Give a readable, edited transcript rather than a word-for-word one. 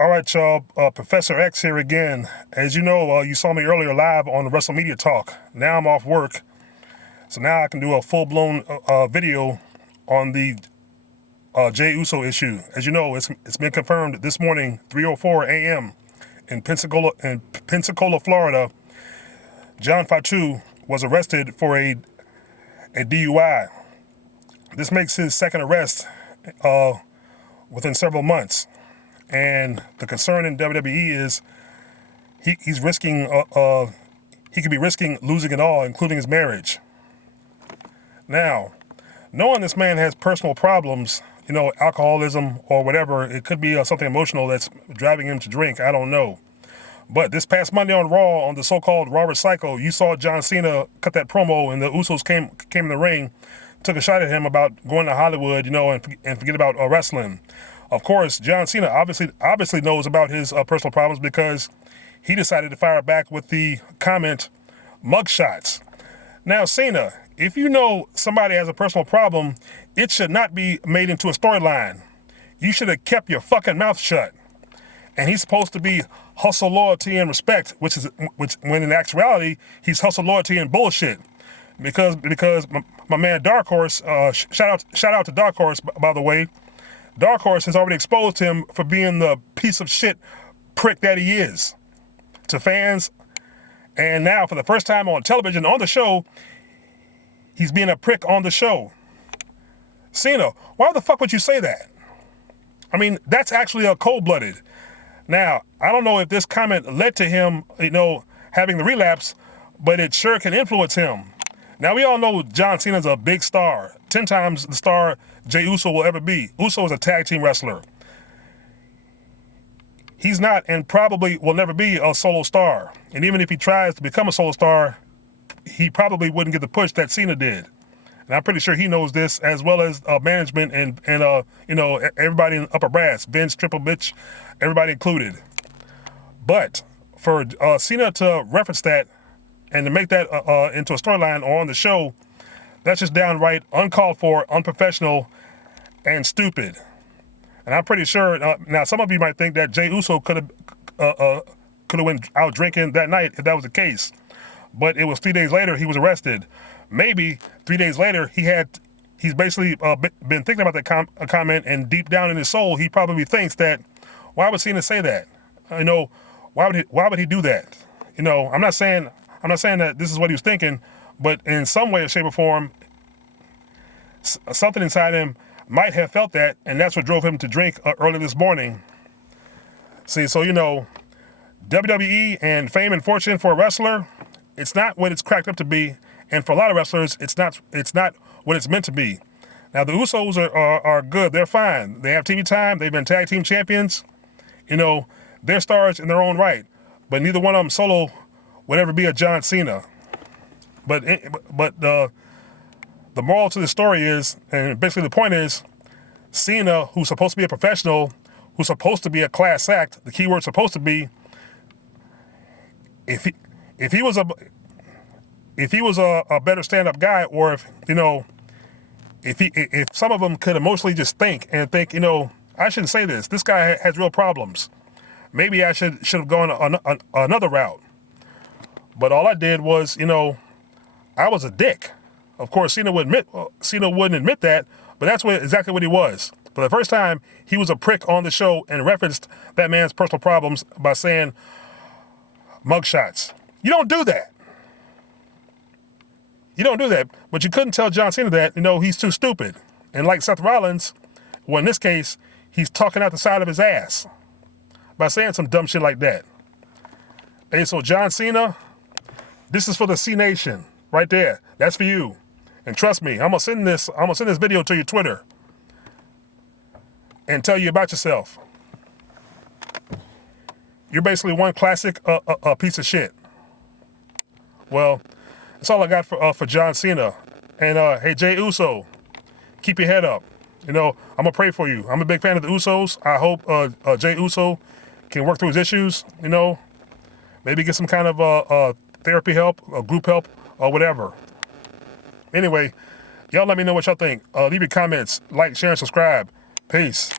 All right, y'all. Professor X here again. As you know, you saw me earlier live on the WrestleMedia Talk. Now I'm off work, so now I can do a full-blown video on the Jey Uso issue. As you know, it's been confirmed this morning, 3:04 a.m. in Pensacola, Florida. John Fatu was arrested for a DUI. This makes his second arrest within several months. And the concern in WWE is he's risking, he could be risking losing it all, including his marriage. Now, knowing this man has personal problems, alcoholism or whatever, it could be something emotional that's driving him to drink, I don't know. But this past Monday on Raw, on the so-called Raw Recycle, you saw John Cena cut that promo and the Usos came in the ring, took a shot at him about going to Hollywood, and forget about wrestling. Of course, John Cena obviously knows about his personal problems because he decided to fire back with the comment, mugshots. Now, Cena, if you know somebody has a personal problem, it should not be made into a storyline. You should have kept your fucking mouth shut. And he's supposed to be hustle, loyalty, and respect, which when in actuality, he's hustle, loyalty, and bullshit. Because my man Dark Horse, shout out to Dark Horse, by the way. Dark Horse has already exposed him for being the piece of shit prick that he is to fans. And now, for the first time on television, on the show, he's being a prick on the show. Cena, why the fuck would you say that? I mean, that's actually a cold-blooded. Now, I don't know if this comment led to him, having the relapse, but it sure can influence him. Now, we all know John Cena's a big star, 10 times the star Jey Uso will ever be. Uso is a tag team wrestler. He's not and probably will never be a solo star. And even if he tries to become a solo star, he probably wouldn't get the push that Cena did. And I'm pretty sure he knows this, as well as management and everybody in upper brass, Vince, Triple Bitch, everybody included. But for Cena to reference that and to make that into a storyline or on the show, that's just downright uncalled for, unprofessional, and stupid. And I'm pretty sure, now some of you might think that Jey Uso could have went out drinking that night if that was the case. But it was 3 days later he was arrested. Maybe 3 days later he's basically been thinking about that comment, and deep down in his soul he probably thinks that, why would Cena say that? Why would he do that? I'm not saying that this is what he was thinking, but in some way, shape, or form, something inside him might have felt that, and that's what drove him to drink early this morning. See, so WWE and fame and fortune for a wrestler, it's not what it's cracked up to be, and for a lot of wrestlers, it's not what it's meant to be. Now, the Usos are good. They're fine. They have TV time. They've been tag team champions. They're stars in their own right, but neither one of them solo would ever be a John Cena. But the moral to the story is, and basically the point is, Cena, who's supposed to be a professional, who's supposed to be a class act, the key word's supposed to be, if he was a better stand-up guy, or if some of them could emotionally just think, I shouldn't say this. This guy has real problems. Maybe I should have gone another route. But all I did was, I was a dick. Of course, Cena wouldn't admit that, but that's exactly what he was. For the first time, he was a prick on the show and referenced that man's personal problems by saying mugshots. You don't do that. You don't do that. But you couldn't tell John Cena that, he's too stupid. And like Seth Rollins, well, in this case, he's talking out the side of his ass by saying some dumb shit like that. Hey, so John Cena, this is for the C Nation, right there. That's for you. And trust me, I'm gonna send this video to your Twitter and tell you about yourself. You're basically one classic piece of shit. Well, that's all I got for John Cena. And hey, Jey Uso, keep your head up. I'm gonna pray for you. I'm a big fan of the Usos. I hope Jey Uso can work through his issues. Maybe get some kind of therapy help, group help, or whatever. Anyway, y'all let me know what y'all think. Leave your comments, like, share, and subscribe. Peace.